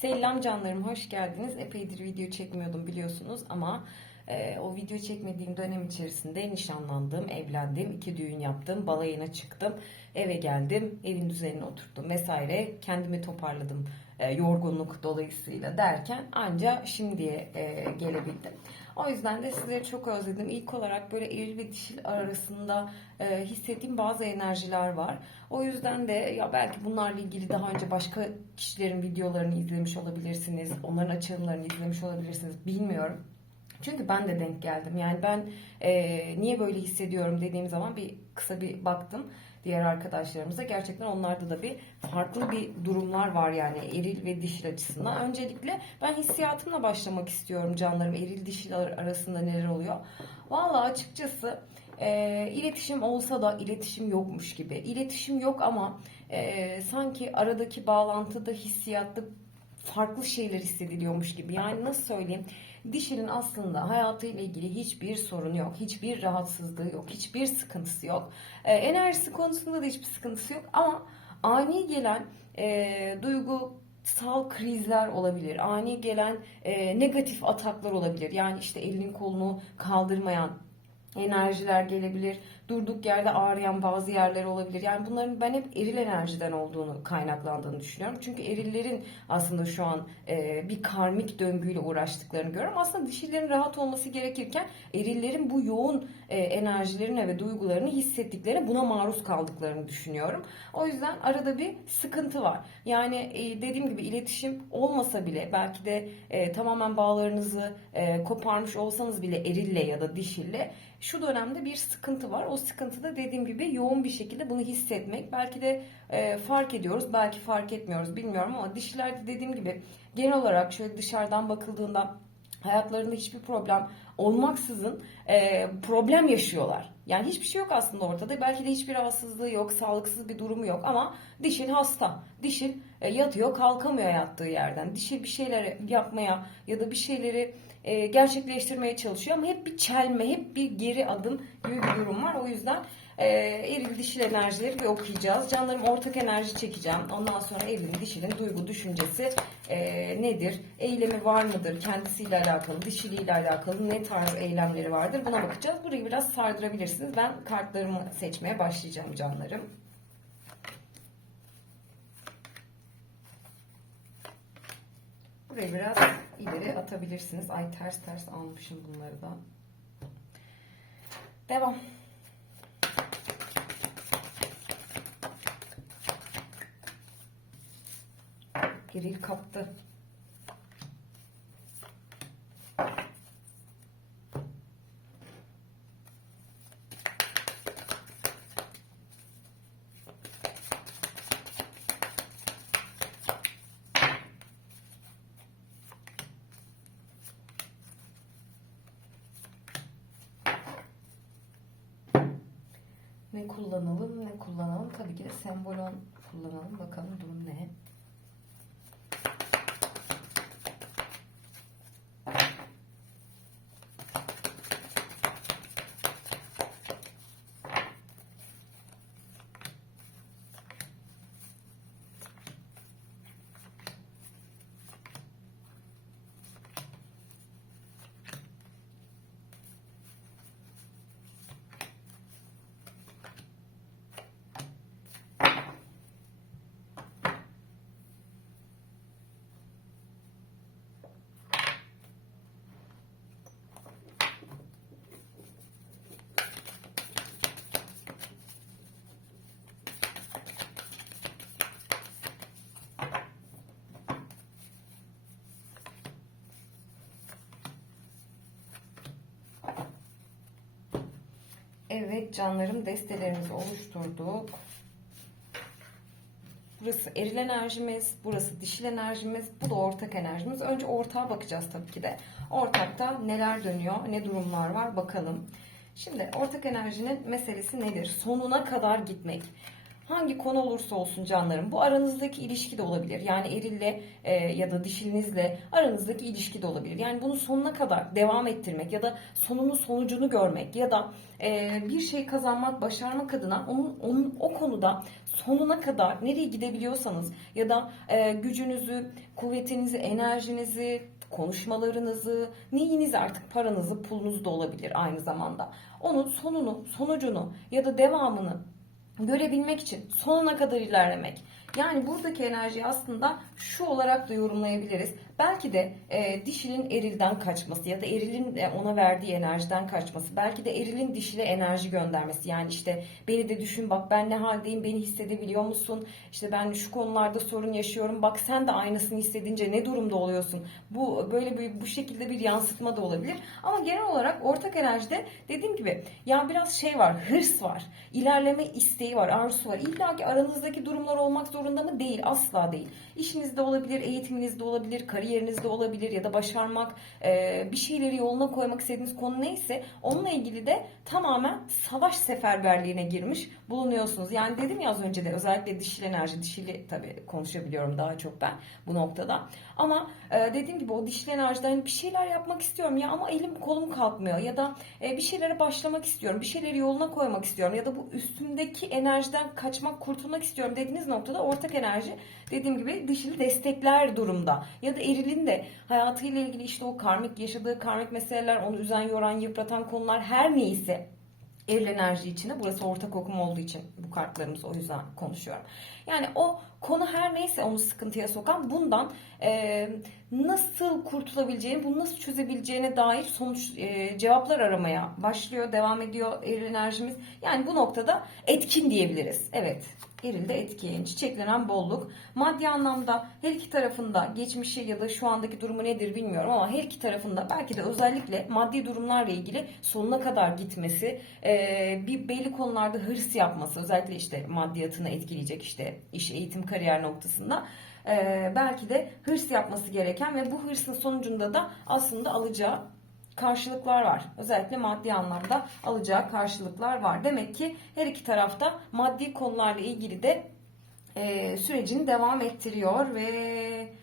Selam canlarım, hoş geldiniz. Epeydir video çekmiyordum biliyorsunuz ama e, o video çekmediğim dönem içerisinde nişanlandım, evlendim, iki düğün yaptım, balayına çıktım, eve geldim, evin düzenine oturttum vesaire. Kendimi toparladım e, yorgunluk dolayısıyla derken anca şimdiye e, gelebildim. O yüzden de sizleri çok özledim. İlk olarak böyle eril ve dişil arasında e, hissettiğim bazı enerjiler var. O yüzden de ya belki bunlarla ilgili daha önce başka kişilerin videolarını izlemiş olabilirsiniz. Onların açılımlarını izlemiş olabilirsiniz. Bilmiyorum. Çünkü ben de denk geldim. Yani ben e, niye böyle hissediyorum dediğim zaman bir kısa bir baktım diğer arkadaşlarımıza. Gerçekten onlarda da bir farklı bir durumlar var yani eril ve dişil açısından. Öncelikle ben hissiyatımla başlamak istiyorum canlarım. Eril dişil ar- arasında neler oluyor? Vallahi açıkçası e, iletişim olsa da iletişim yokmuş gibi. İletişim yok ama e, sanki aradaki bağlantıda hissiyatta farklı şeyler hissediliyormuş gibi. Yani nasıl söyleyeyim? Dişinin aslında hayatıyla ilgili hiçbir sorunu yok. Hiçbir rahatsızlığı yok. Hiçbir sıkıntısı yok. E, enerjisi konusunda da hiçbir sıkıntısı yok. Ama ani gelen e, duygusal krizler olabilir. Ani gelen e, negatif ataklar olabilir. Yani işte elini kolunu kaldırmayan enerjiler gelebilir. Durduk yerde ağrıyan bazı yerler olabilir. Yani bunların ben hep eril enerjiden olduğunu kaynaklandığını düşünüyorum. Çünkü erillerin aslında şu an e, bir karmik döngüyle uğraştıklarını görüyorum. Aslında dişilerin rahat olması gerekirken erillerin bu yoğun e, enerjilerini ve duygularını hissettiklerini buna maruz kaldıklarını düşünüyorum. O yüzden arada bir sıkıntı var. Yani e, dediğim gibi iletişim olmasa bile belki de e, tamamen bağlarınızı e, koparmış olsanız bile erille ya da dişille şu dönemde bir sıkıntı var. O sıkıntı da dediğim gibi yoğun bir şekilde bunu hissetmek. Belki de e, fark ediyoruz, belki fark etmiyoruz bilmiyorum ama dişilerde dediğim gibi genel olarak şöyle dışarıdan bakıldığında hayatlarında hiçbir problem olmaksızın e, problem yaşıyorlar. Yani hiçbir şey yok aslında ortada. Belki de hiçbir rahatsızlığı yok, sağlıksız bir durumu yok ama dişil hasta. Dişil e, yatıyor, kalkamıyor yattığı yerden. Dişil bir şeyler yapmaya ya da bir şeyleri e, gerçekleştirmeye çalışıyor ama hep bir çelme, hep bir geri adım gibi bir durum var. O yüzden e, eril dişil enerjileri bir okuyacağız. Canlarım ortak enerji çekeceğim. Ondan sonra erilin dişilin duygu düşüncesi e, nedir? Eylemi var mıdır? Kendisiyle alakalı, dişiliyle alakalı ne tarz eylemleri vardır? Buna bakacağız. Burayı biraz sardırabilirsiniz. Ben kartlarımı seçmeye başlayacağım canlarım. Burayı biraz ileri atabilirsiniz. Ay ters ters almışım bunları da. Devam. Geril kaptı. Ne kullanalım ne kullanalım. Tabii ki de sembolon kullanalım. Bakalım durum ne? Evet canlarım destelerimizi oluşturduk. Burası eril enerjimiz, burası dişil enerjimiz, bu da ortak enerjimiz. Önce ortağa bakacağız tabii ki de. Ortakta neler dönüyor, ne durumlar var bakalım. Şimdi ortak enerjinin meselesi nedir? Sonuna kadar gitmek. Hangi konu olursa olsun canlarım bu aranızdaki ilişki de olabilir. Yani erille e, ya da dişilinizle aranızdaki ilişki de olabilir. Yani bunu sonuna kadar devam ettirmek ya da sonunun sonucunu görmek ya da e, bir şey kazanmak, başarmak adına onun, onun o konuda sonuna kadar nereye gidebiliyorsanız ya da e, gücünüzü, kuvvetinizi, enerjinizi, konuşmalarınızı, neyiniz artık paranızı, pulunuz da olabilir aynı zamanda. Onun sonunu, sonucunu ya da devamını görebilmek için sonuna kadar ilerlemek. Yani buradaki enerjiyi aslında şu olarak da yorumlayabiliriz. Belki de e, dişinin erilden kaçması ya da erilin e, ona verdiği enerjiden kaçması. Belki de erilin dişile enerji göndermesi. Yani işte beni de düşün bak ben ne haldeyim beni hissedebiliyor musun? İşte ben şu konularda sorun yaşıyorum. Bak sen de aynısını hissedince ne durumda oluyorsun? Bu böyle bir bu şekilde bir yansıtma da olabilir. Ama genel olarak ortak enerjide dediğim gibi ya biraz şey var, hırs var. ilerleme isteği var, arzusu var. İlla ki aranızdaki durumlar olmak zorunda mı? Değil, asla değil. İşinizde olabilir, eğitiminizde olabilir, kariyerinizde olabilir ya da başarmak, e, bir şeyleri yoluna koymak istediğiniz konu neyse onunla ilgili de tamamen savaş seferberliğine girmiş bulunuyorsunuz. Yani dedim ya az önce de özellikle dişil enerji, dişili tabii konuşabiliyorum daha çok ben bu noktada. Ama e, dediğim gibi o dişil enerjiden hani bir şeyler yapmak istiyorum ya ama elim kolum kalkmıyor ya da e, bir şeylere başlamak istiyorum, bir şeyleri yoluna koymak istiyorum ya da bu üstümdeki enerjiden kaçmak, kurtulmak istiyorum dediğiniz noktada ortak enerji dediğim gibi dişili destekler durumda. Ya da erilin de hayatıyla ilgili işte o karmik yaşadığı karmik meseleler, onu üzen, yoran, yıpratan konular her neyse eril enerji içinde. Burası ortak okum olduğu için bu kartlarımız o yüzden konuşuyorum. Yani o konu her neyse onu sıkıntıya sokan bundan e, nasıl kurtulabileceğini, bunu nasıl çözebileceğine dair sonuç e, cevaplar aramaya başlıyor, devam ediyor eril enerjimiz. Yani bu noktada etkin diyebiliriz. Evet. Eril'de etkin, çiçeklenen bolluk. Maddi anlamda her iki tarafında geçmişi ya da şu andaki durumu nedir bilmiyorum ama her iki tarafında belki de özellikle maddi durumlarla ilgili sonuna kadar gitmesi, e, bir belli konularda hırs yapması, özellikle işte maddiyatını etkileyecek işte iş, eğitim, kariyer noktasında e, belki de hırs yapması gereken ve bu hırsın sonucunda da aslında alacağı karşılıklar var. Özellikle maddi anlamda alacağı karşılıklar var. Demek ki her iki tarafta maddi konularla ilgili de e, sürecini devam ettiriyor ve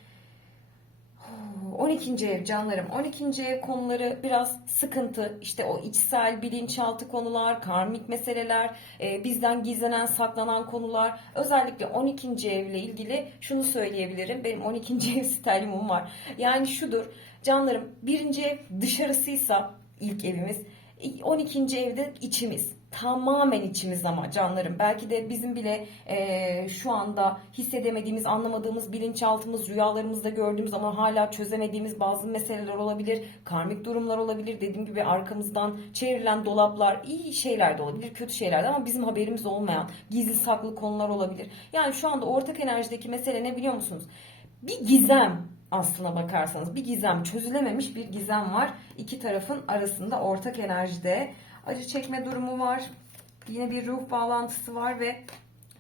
12. ev canlarım. 12. ev konuları biraz sıkıntı. İşte o içsel bilinçaltı konular, karmik meseleler, e, bizden gizlenen, saklanan konular. Özellikle 12. evle ilgili şunu söyleyebilirim. Benim 12. ev stelyumum var. Yani şudur. Canlarım birinci ev dışarısıysa ilk evimiz. 12. evde içimiz tamamen içimiz ama canlarım. Belki de bizim bile e, şu anda hissedemediğimiz, anlamadığımız bilinçaltımız, rüyalarımızda gördüğümüz ama hala çözemediğimiz bazı meseleler olabilir. Karmik durumlar olabilir. Dediğim gibi arkamızdan çevrilen dolaplar, iyi şeyler de olabilir, kötü şeyler de ama bizim haberimiz olmayan gizli saklı konular olabilir. Yani şu anda ortak enerjideki mesele ne biliyor musunuz? Bir gizem aslına bakarsanız bir gizem çözülememiş bir gizem var. İki tarafın arasında ortak enerjide acı çekme durumu var. Yine bir ruh bağlantısı var ve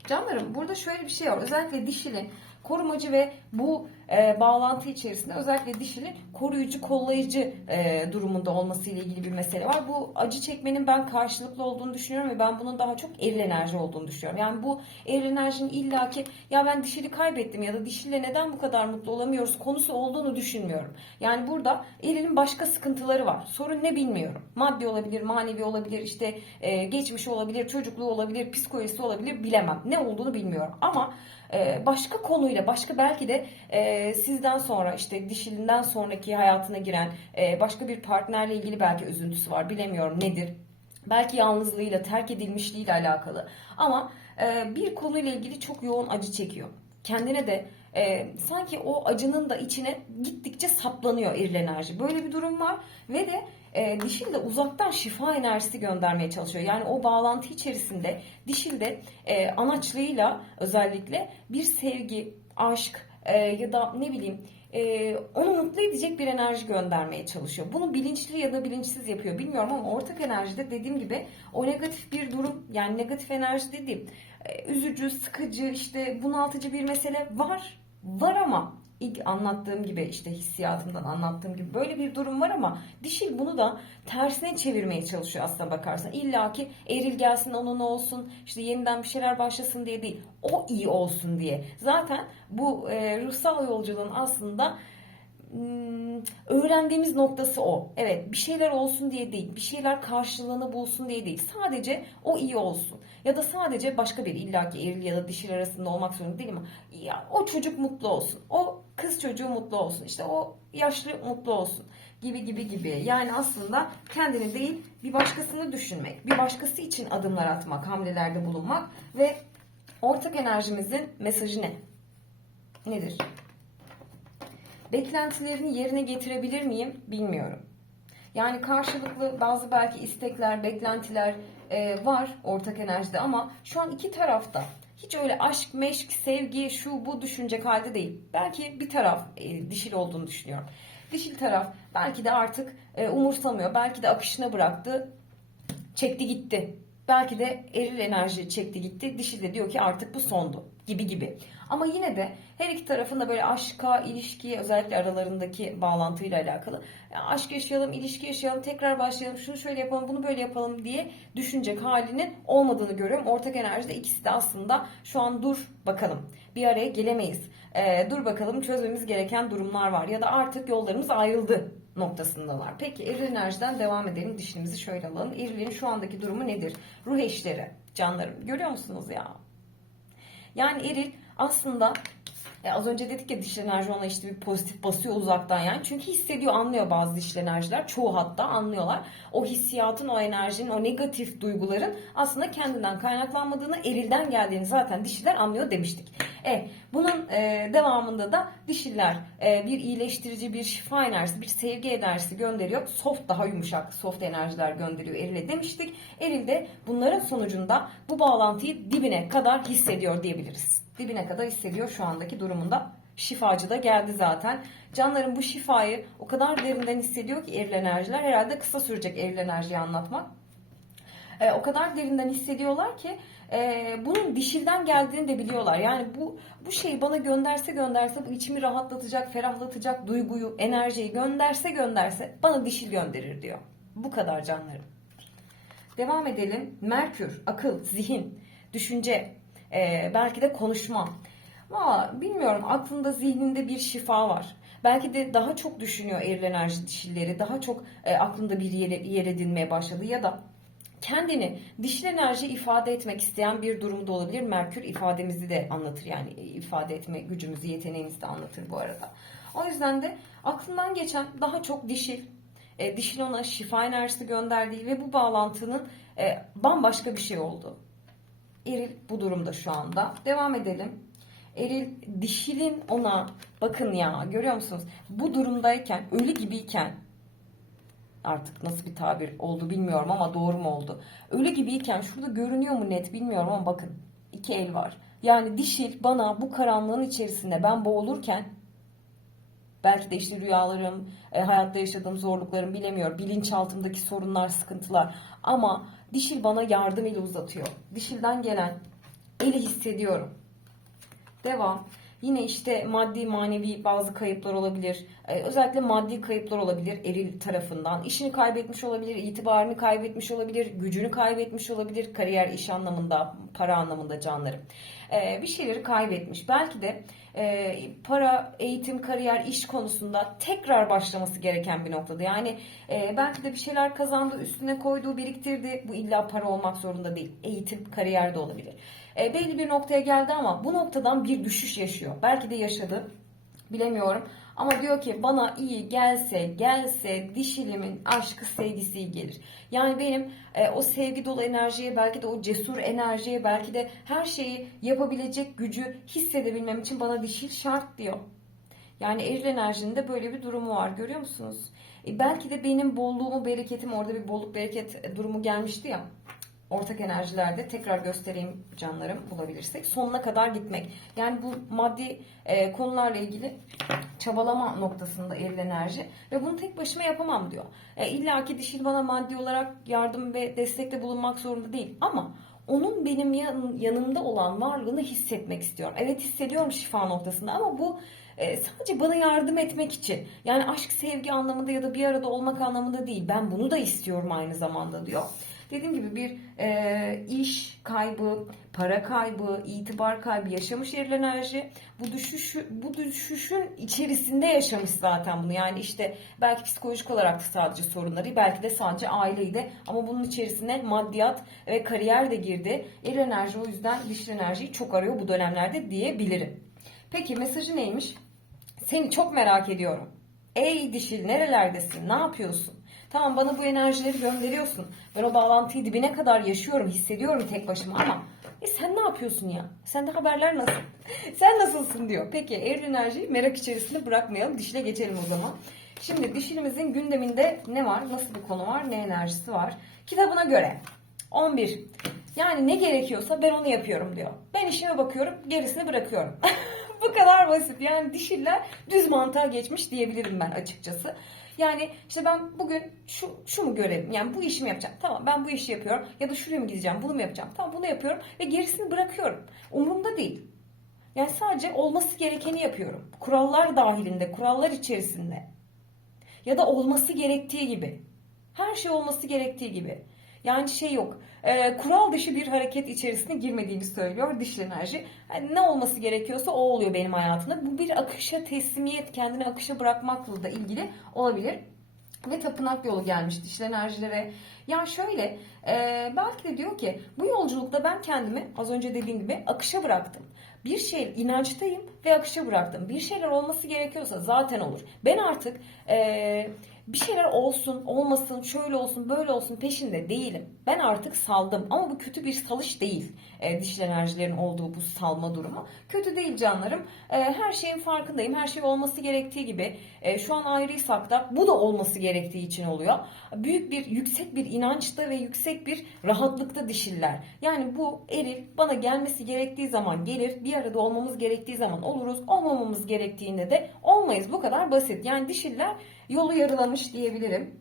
canlarım burada şöyle bir şey var. Özellikle dişilin korumacı ve bu e, bağlantı içerisinde özellikle dişilin koruyucu, kollayıcı e, durumunda olması ile ilgili bir mesele var. Bu acı çekmenin ben karşılıklı olduğunu düşünüyorum ve ben bunun daha çok eril enerji olduğunu düşünüyorum. Yani bu eril enerjinin illaki ya ben dişili kaybettim ya da dişiyle neden bu kadar mutlu olamıyoruz konusu olduğunu düşünmüyorum. Yani burada erilin başka sıkıntıları var. Sorun ne bilmiyorum. Maddi olabilir, manevi olabilir, işte e, geçmişi olabilir, çocukluğu olabilir, psikolojisi olabilir bilemem. Ne olduğunu bilmiyorum. Ama e, başka konuyla, başka belki de e, sizden sonra işte dişilinden sonraki hayatına giren e, başka bir partnerle ilgili belki üzüntüsü var. Bilemiyorum nedir. Belki yalnızlığıyla, terk edilmişliğiyle alakalı. Ama e, bir konuyla ilgili çok yoğun acı çekiyor. Kendine de e, sanki o acının da içine gittikçe saplanıyor eril enerji. Böyle bir durum var ve de e, dişil de uzaktan şifa enerjisi göndermeye çalışıyor. Yani o bağlantı içerisinde dişil de e, anaçlığıyla özellikle bir sevgi, aşk e, ya da ne bileyim e, onu mutlu edecek bir enerji göndermeye çalışıyor. Bunu bilinçli ya da bilinçsiz yapıyor bilmiyorum ama ortak enerjide dediğim gibi o negatif bir durum yani negatif enerji dediğim e, üzücü, sıkıcı, işte bunaltıcı bir mesele var. Var ama ilk anlattığım gibi işte hissiyatımdan anlattığım gibi böyle bir durum var ama dişil bunu da tersine çevirmeye çalışıyor aslına bakarsan. İlla ki eril gelsin onun olsun işte yeniden bir şeyler başlasın diye değil. O iyi olsun diye. Zaten bu e, ruhsal yolculuğun aslında öğrendiğimiz noktası o. Evet bir şeyler olsun diye değil, bir şeyler karşılığını bulsun diye değil. Sadece o iyi olsun. Ya da sadece başka bir illaki eril ya da dişil arasında olmak zorunda değil ama ya, o çocuk mutlu olsun. O kız çocuğu mutlu olsun. İşte o yaşlı mutlu olsun gibi gibi gibi. Yani aslında kendini değil bir başkasını düşünmek, bir başkası için adımlar atmak, hamlelerde bulunmak ve ortak enerjimizin mesajı ne? Nedir? Beklentilerini yerine getirebilir miyim bilmiyorum. Yani karşılıklı bazı belki istekler, beklentiler e, var ortak enerjide ama şu an iki tarafta hiç öyle aşk, meşk, sevgi, şu bu düşünecek halde değil. Belki bir taraf e, dişil olduğunu düşünüyorum. Dişil taraf belki de artık e, umursamıyor, belki de akışına bıraktı, çekti gitti. Belki de eril enerji çekti gitti. Dişil de diyor ki artık bu sondu gibi gibi. Ama yine de her iki tarafın da böyle aşka, ilişkiye özellikle aralarındaki bağlantıyla alakalı ya aşk yaşayalım, ilişki yaşayalım, tekrar başlayalım, şunu şöyle yapalım, bunu böyle yapalım diye düşünecek halinin olmadığını görüyorum. Ortak enerjide ikisi de aslında şu an dur bakalım bir araya gelemeyiz. Ee, dur bakalım çözmemiz gereken durumlar var ya da artık yollarımız ayrıldı noktasındalar. Peki eril enerjiden devam edelim. Dişimizi şöyle alalım. Erilin şu andaki durumu nedir? Ruh eşleri, canlarım. Görüyor musunuz ya? Yani eril aslında e, az önce dedik ya dişil enerji ona işte bir pozitif basıyor uzaktan yani. Çünkü hissediyor, anlıyor bazı dişil enerjiler. Çoğu hatta anlıyorlar. O hissiyatın, o enerjinin, o negatif duyguların aslında kendinden kaynaklanmadığını, erilden geldiğini zaten dişiler anlıyor demiştik. E, bunun e, devamında da dişiller e, bir iyileştirici, bir şifa enerjisi, bir sevgi enerjisi gönderiyor. Soft daha yumuşak, soft enerjiler gönderiyor erile demiştik. Eril de bunların sonucunda bu bağlantıyı dibine kadar hissediyor diyebiliriz dibine kadar hissediyor şu andaki durumunda. Şifacı da geldi zaten. Canların bu şifayı o kadar derinden hissediyor ki eril enerjiler. Herhalde kısa sürecek eril enerjiyi anlatmak. E, o kadar derinden hissediyorlar ki e, bunun dişilden geldiğini de biliyorlar. Yani bu bu şeyi bana gönderse gönderse bu içimi rahatlatacak, ferahlatacak duyguyu, enerjiyi gönderse gönderse bana dişil gönderir diyor. Bu kadar canlarım. Devam edelim. Merkür, akıl, zihin, düşünce, e, belki de konuşma. Ama bilmiyorum aklında zihninde bir şifa var. Belki de daha çok düşünüyor eril enerji dişilleri. Daha çok e, aklında bir yer, yer edinmeye başladı ya da kendini dişil enerji ifade etmek isteyen bir durum da olabilir. Merkür ifademizi de anlatır yani ifade etme gücümüzü, yeteneğimizi de anlatır bu arada. O yüzden de aklından geçen daha çok dişil, e, dişil ona şifa enerjisi gönderdiği ve bu bağlantının e, bambaşka bir şey oldu. Eril bu durumda şu anda. Devam edelim. Eril dişilin ona bakın ya görüyor musunuz? Bu durumdayken ölü gibiyken artık nasıl bir tabir oldu bilmiyorum ama doğru mu oldu? Ölü gibiyken şurada görünüyor mu net bilmiyorum ama bakın iki el var. Yani dişil bana bu karanlığın içerisinde ben boğulurken belki de işte rüyalarım, e, hayatta yaşadığım zorluklarım bilemiyorum. Bilinçaltımdaki sorunlar, sıkıntılar. Ama dişil bana yardım eli uzatıyor. Dişilden gelen eli hissediyorum. Devam. Yine işte maddi manevi bazı kayıplar olabilir. Ee, özellikle maddi kayıplar olabilir eril tarafından. İşini kaybetmiş olabilir, itibarını kaybetmiş olabilir, gücünü kaybetmiş olabilir. Kariyer, iş anlamında, para anlamında canlarım. Ee, bir şeyleri kaybetmiş. Belki de e, para, eğitim, kariyer, iş konusunda tekrar başlaması gereken bir noktada. Yani e, belki de bir şeyler kazandı, üstüne koyduğu, biriktirdi. Bu illa para olmak zorunda değil. Eğitim, kariyer de olabilir. E, belli bir noktaya geldi ama bu noktadan bir düşüş yaşıyor. Belki de yaşadı. Bilemiyorum. Ama diyor ki bana iyi gelse gelse dişilimin aşkı sevgisi gelir. Yani benim e, o sevgi dolu enerjiye belki de o cesur enerjiye belki de her şeyi yapabilecek gücü hissedebilmem için bana dişil şart diyor. Yani eril enerjinin de böyle bir durumu var görüyor musunuz? E, belki de benim bolluğumu bereketim orada bir bolluk bereket durumu gelmişti ya ortak enerjilerde tekrar göstereyim canlarım bulabilirsek sonuna kadar gitmek. Yani bu maddi e, konularla ilgili çabalama noktasında eril enerji ve bunu tek başıma yapamam diyor. E, İlla ki dişil bana maddi olarak yardım ve destekte bulunmak zorunda değil ama onun benim yan, yanımda olan varlığını hissetmek istiyorum. Evet hissediyorum şifa noktasında ama bu e, sadece bana yardım etmek için. Yani aşk sevgi anlamında ya da bir arada olmak anlamında değil. Ben bunu da istiyorum aynı zamanda diyor. Dediğim gibi bir e, iş kaybı, para kaybı, itibar kaybı yaşamış eril enerji. Bu düşüşü, bu düşüşün içerisinde yaşamış zaten bunu. Yani işte belki psikolojik olarak da sadece sorunları, belki de sadece aileydi. Ama bunun içerisine maddiyat ve kariyer de girdi. Eril enerji o yüzden dişil enerjiyi çok arıyor bu dönemlerde diyebilirim. Peki mesajı neymiş? Seni çok merak ediyorum. Ey dişil nerelerdesin? Ne yapıyorsun? Tamam bana bu enerjileri gönderiyorsun. Ben o bağlantıyı dibine kadar yaşıyorum, hissediyorum tek başıma ama e sen ne yapıyorsun ya? Sende haberler nasıl? sen nasılsın diyor. Peki eril enerjiyi merak içerisinde bırakmayalım. Dişile geçelim o zaman. Şimdi dişilimizin gündeminde ne var? Nasıl bir konu var? Ne enerjisi var? Kitabına göre 11. Yani ne gerekiyorsa ben onu yapıyorum diyor. Ben işime bakıyorum, gerisini bırakıyorum. Bu kadar basit. Yani dişiller düz mantığa geçmiş diyebilirim ben açıkçası. Yani işte ben bugün şu şu mu görevim? Yani bu işimi yapacağım. Tamam ben bu işi yapıyorum. Ya da şuraya mı gideceğim? Bunu mu yapacağım? Tamam bunu yapıyorum ve gerisini bırakıyorum. Umurumda değil. Yani sadece olması gerekeni yapıyorum. Kurallar dahilinde, kurallar içerisinde. Ya da olması gerektiği gibi. Her şey olması gerektiği gibi. Yani şey yok. E, kural dışı bir hareket içerisine girmediğini söylüyor dişil enerji. Yani ne olması gerekiyorsa o oluyor benim hayatımda. Bu bir akışa teslimiyet, kendini akışa bırakmakla da ilgili olabilir. Ve tapınak yolu gelmiş dişil enerjilere. Ya şöyle e, belki de diyor ki bu yolculukta ben kendimi az önce dediğim gibi akışa bıraktım. Bir şey inançtayım ve akışa bıraktım. Bir şeyler olması gerekiyorsa zaten olur. Ben artık e, bir şeyler olsun, olmasın, şöyle olsun, böyle olsun peşinde değilim. Ben artık saldım ama bu kötü bir salış değil. E, dişil enerjilerin olduğu bu salma durumu. Kötü değil canlarım. E, her şeyin farkındayım. Her şey olması gerektiği gibi. E, şu an ayrıysak da bu da olması gerektiği için oluyor. Büyük bir, yüksek bir inançta ve yüksek bir rahatlıkta dişiller. Yani bu eril bana gelmesi gerektiği zaman gelir. Bir arada olmamız gerektiği zaman oluruz. Olmamamız gerektiğinde de olmayız. Bu kadar basit. Yani dişiller yolu yarılamış diyebilirim.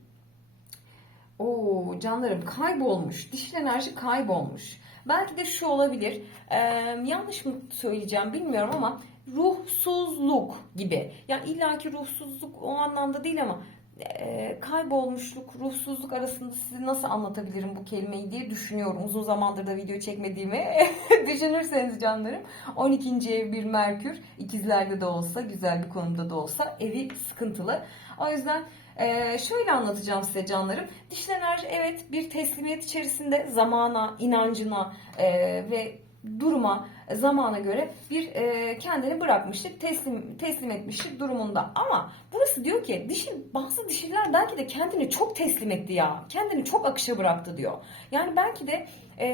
Oo canlarım kaybolmuş. Dişil enerji kaybolmuş. Belki de şu olabilir. Ee, yanlış mı söyleyeceğim bilmiyorum ama ruhsuzluk gibi. Yani illaki ruhsuzluk o anlamda değil ama e, kaybolmuşluk, ruhsuzluk arasında size nasıl anlatabilirim bu kelimeyi diye düşünüyorum. Uzun zamandır da video çekmediğimi düşünürseniz canlarım. 12. ev bir Merkür. ikizlerde de olsa, güzel bir konumda da olsa evi sıkıntılı. O yüzden ee, şöyle anlatacağım size canlarım. Dişil enerji evet bir teslimiyet içerisinde zamana, inancına e, ve duruma, zamana göre bir e, kendini bırakmışlık, teslim teslim etmişlik durumunda. Ama burası diyor ki dişil bazı dişiller belki de kendini çok teslim etti ya. Kendini çok akışa bıraktı diyor. Yani belki de e,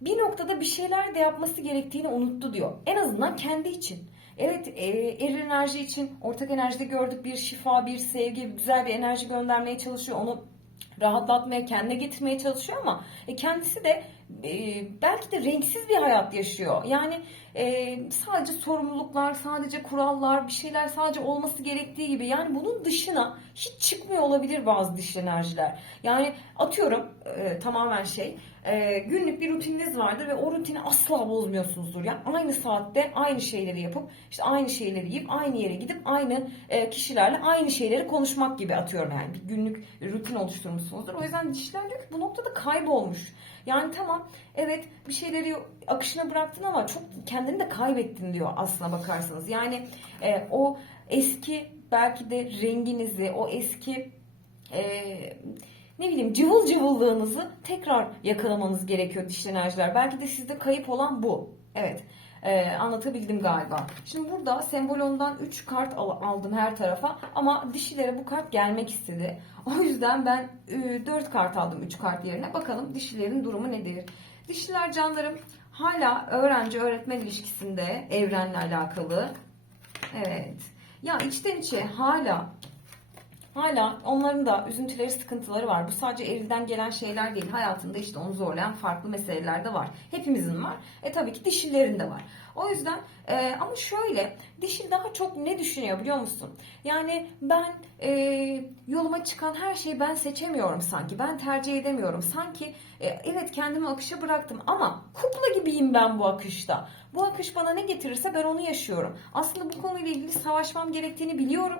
bir noktada bir şeyler de yapması gerektiğini unuttu diyor. En azından kendi için. Evet e, eril enerji için ortak enerjide gördük bir şifa, bir sevgi, güzel bir enerji göndermeye çalışıyor. Onu rahatlatmaya, kendine getirmeye çalışıyor ama e, kendisi de e, belki de renksiz bir hayat yaşıyor. Yani e, sadece sorumluluklar, sadece kurallar, bir şeyler sadece olması gerektiği gibi. Yani bunun dışına hiç çıkmıyor olabilir bazı dişil enerjiler. Yani atıyorum e, tamamen şey e, günlük bir rutininiz vardır ve o rutini asla bozmuyorsunuzdur. Yani aynı saatte aynı şeyleri yapıp işte aynı şeyleri yiyip aynı yere gidip aynı e, kişilerle aynı şeyleri konuşmak gibi atıyorum yani bir günlük rutin oluşturmuşsunuzdur. O yüzden dişler diyor ki bu noktada kaybolmuş. Yani tamam evet bir şeyleri akışına bıraktın ama çok kendini de kaybettin diyor aslına bakarsanız. Yani e, o eski belki de renginizi, o eski e, ne bileyim cıvıl cıvıllığınızı tekrar yakalamanız gerekiyor dişli enerjiler. Belki de sizde kayıp olan bu. Evet. Ee, anlatabildim galiba. Şimdi burada sembolondan 3 kart al- aldım her tarafa ama dişilere bu kart gelmek istedi. O yüzden ben e, 4 kart aldım 3 kart yerine. Bakalım dişilerin durumu nedir? Dişiler canlarım hala öğrenci öğretmen ilişkisinde evrenle alakalı. Evet. Ya içten içe hala Hala onların da üzüntüleri, sıkıntıları var. Bu sadece erilden gelen şeyler değil. Hayatında işte onu zorlayan farklı meseleler de var. Hepimizin var. E tabii ki dişillerin de var. O yüzden e, ama şöyle dişil daha çok ne düşünüyor biliyor musun? Yani ben e, yoluma çıkan her şeyi ben seçemiyorum sanki. Ben tercih edemiyorum. Sanki e, evet kendimi akışa bıraktım ama kukla gibiyim ben bu akışta. Bu akış bana ne getirirse ben onu yaşıyorum. Aslında bu konuyla ilgili savaşmam gerektiğini biliyorum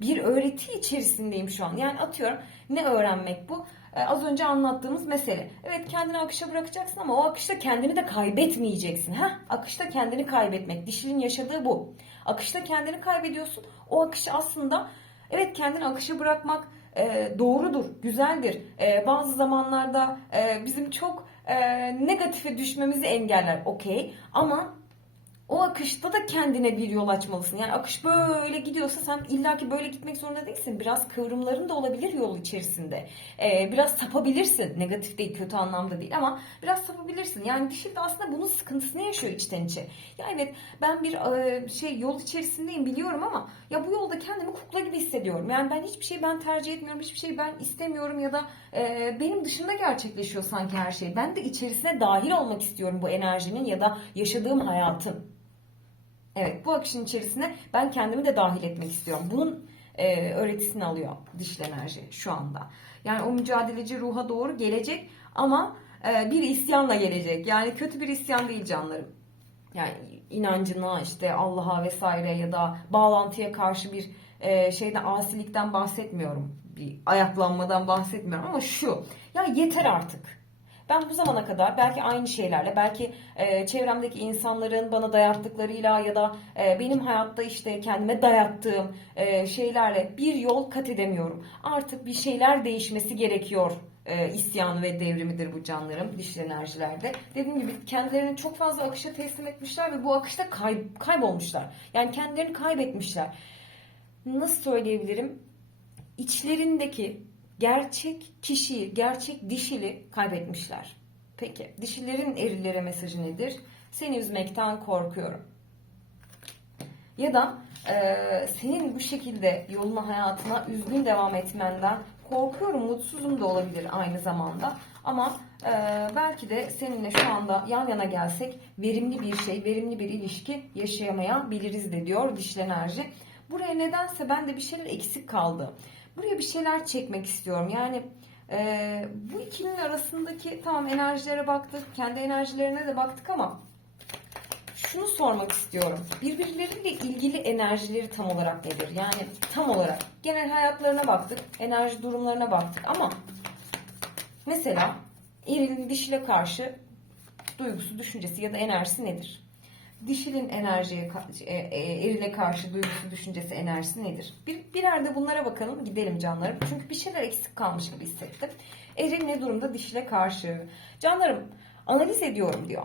bir öğreti içerisindeyim şu an. Yani atıyorum ne öğrenmek bu? Ee, az önce anlattığımız mesele. Evet kendini akışa bırakacaksın ama o akışta kendini de kaybetmeyeceksin. Heh, akışta kendini kaybetmek. Dişinin yaşadığı bu. Akışta kendini kaybediyorsun. O akış aslında evet kendini akışa bırakmak e, doğrudur, güzeldir. E, bazı zamanlarda e, bizim çok e, negatife düşmemizi engeller. Okey. Ama o akışta da kendine bir yol açmalısın. Yani akış böyle gidiyorsa sen illaki böyle gitmek zorunda değilsin. Biraz kıvrımların da olabilir yol içerisinde. Ee, biraz sapabilirsin. Negatif değil, kötü anlamda değil ama biraz sapabilirsin. Yani dişil de aslında bunun sıkıntısını yaşıyor içten içe. Ya evet ben bir e, şey yol içerisindeyim biliyorum ama ya bu yolda kendimi kukla gibi hissediyorum. Yani ben hiçbir şey ben tercih etmiyorum, hiçbir şey ben istemiyorum ya da e, benim dışında gerçekleşiyor sanki her şey. Ben de içerisine dahil olmak istiyorum bu enerjinin ya da yaşadığım hayatın. Evet bu akışın içerisine ben kendimi de dahil etmek istiyorum. Bunun e, öğretisini alıyor dişil enerji şu anda. Yani o mücadeleci ruha doğru gelecek ama e, bir isyanla gelecek. Yani kötü bir isyan değil canlarım. Yani inancına işte Allah'a vesaire ya da bağlantıya karşı bir e, şeyden asilikten bahsetmiyorum. Bir ayaklanmadan bahsetmiyorum ama şu. Ya yeter artık. Ben bu zamana kadar belki aynı şeylerle, belki e, çevremdeki insanların bana dayattıklarıyla ya da e, benim hayatta işte kendime dayattığım e, şeylerle bir yol kat edemiyorum. Artık bir şeyler değişmesi gerekiyor e, isyanı ve devrimidir bu canlarım dişli enerjilerde. Dediğim gibi kendilerini çok fazla akışa teslim etmişler ve bu akışta kay, kaybolmuşlar. Yani kendilerini kaybetmişler. Nasıl söyleyebilirim? İçlerindeki gerçek kişiyi, gerçek dişili kaybetmişler. Peki dişilerin erilere mesajı nedir? Seni üzmekten korkuyorum. Ya da e, senin bu şekilde yoluna hayatına üzgün devam etmenden korkuyorum, mutsuzum da olabilir aynı zamanda. Ama e, belki de seninle şu anda yan yana gelsek verimli bir şey, verimli bir ilişki yaşayamayabiliriz de diyor dişil enerji. Buraya nedense bende bir şeyler eksik kaldı. Buraya bir şeyler çekmek istiyorum. Yani e, bu ikilinin arasındaki tamam enerjilere baktık, kendi enerjilerine de baktık ama şunu sormak istiyorum. Birbirleriyle ilgili enerjileri tam olarak nedir? Yani tam olarak genel hayatlarına baktık, enerji durumlarına baktık ama mesela erilin dişile karşı duygusu, düşüncesi ya da enerjisi nedir? Dişilin enerjiye, e, e, erile karşı duygusu, düşüncesi, enerjisi nedir? Bir, birer de bunlara bakalım, gidelim canlarım. Çünkü bir şeyler eksik kalmış gibi hissettim. Eril ne durumda dişile karşı? Canlarım, analiz ediyorum diyor.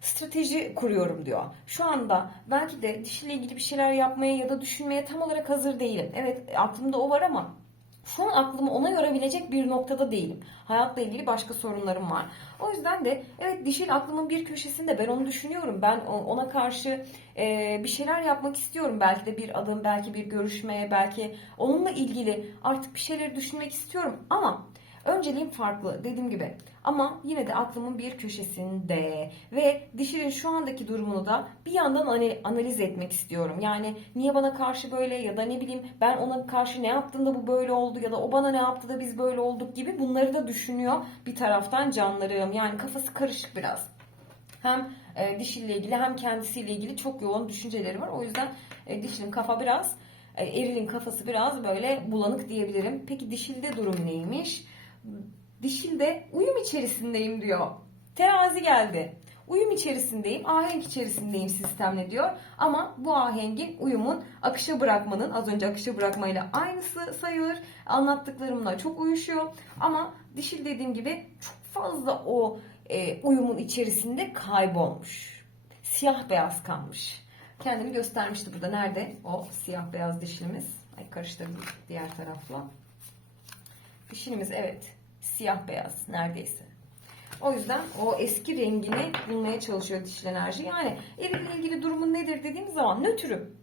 Strateji kuruyorum diyor. Şu anda belki de dişille ilgili bir şeyler yapmaya ya da düşünmeye tam olarak hazır değilim. Evet aklımda o var ama şu aklımı ona yorabilecek bir noktada değilim. Hayatla ilgili başka sorunlarım var. O yüzden de evet dişil aklımın bir köşesinde ben onu düşünüyorum. Ben ona karşı e, bir şeyler yapmak istiyorum. Belki de bir adım, belki bir görüşmeye, belki onunla ilgili artık bir şeyleri düşünmek istiyorum. Ama Önceliğim farklı dediğim gibi. Ama yine de aklımın bir köşesinde ve dişinin şu andaki durumunu da bir yandan analiz etmek istiyorum. Yani niye bana karşı böyle ya da ne bileyim ben ona karşı ne yaptığında bu böyle oldu ya da o bana ne yaptı da biz böyle olduk gibi bunları da düşünüyor bir taraftan canlarım. Yani kafası karışık biraz. Hem e, dişiyle ilgili hem kendisiyle ilgili çok yoğun düşünceleri var. O yüzden e, dişinin kafa biraz e, erilin kafası biraz böyle bulanık diyebilirim. Peki dişilde durum neymiş? Dişilde uyum içerisindeyim diyor. Terazi geldi. Uyum içerisindeyim, ahenk içerisindeyim sistemle diyor. Ama bu ahengin, uyumun akışa bırakmanın, az önce akışa bırakmayla aynısı sayılır. Anlattıklarımla çok uyuşuyor. Ama dişil dediğim gibi çok fazla o e, uyumun içerisinde kaybolmuş. Siyah beyaz kalmış. Kendimi göstermişti burada. Nerede o siyah beyaz dişimiz? Ay karıştırdım diğer tarafla. Dişilimiz evet siyah beyaz neredeyse. O yüzden o eski rengini bulmaya çalışıyor dişil enerji. Yani eviyle ilgili durumun nedir dediğim zaman nötrüm.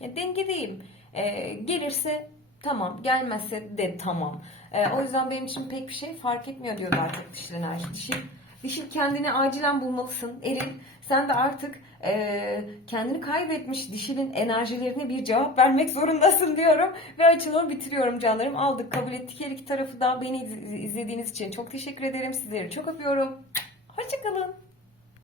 Yani dengedeyim. Ee, gelirse Tamam. Gelmezse de tamam. Ee, o yüzden benim için pek bir şey fark etmiyor diyor daha çok dişil enerji. Dişil, dişil kendini acilen bulmalısın. Eril sen de artık e, kendini kaybetmiş dişilin enerjilerine bir cevap vermek zorundasın diyorum. Ve açılımı bitiriyorum canlarım. Aldık kabul ettik her iki tarafı da beni iz- izlediğiniz için çok teşekkür ederim. Sizleri çok öpüyorum. Hoşçakalın.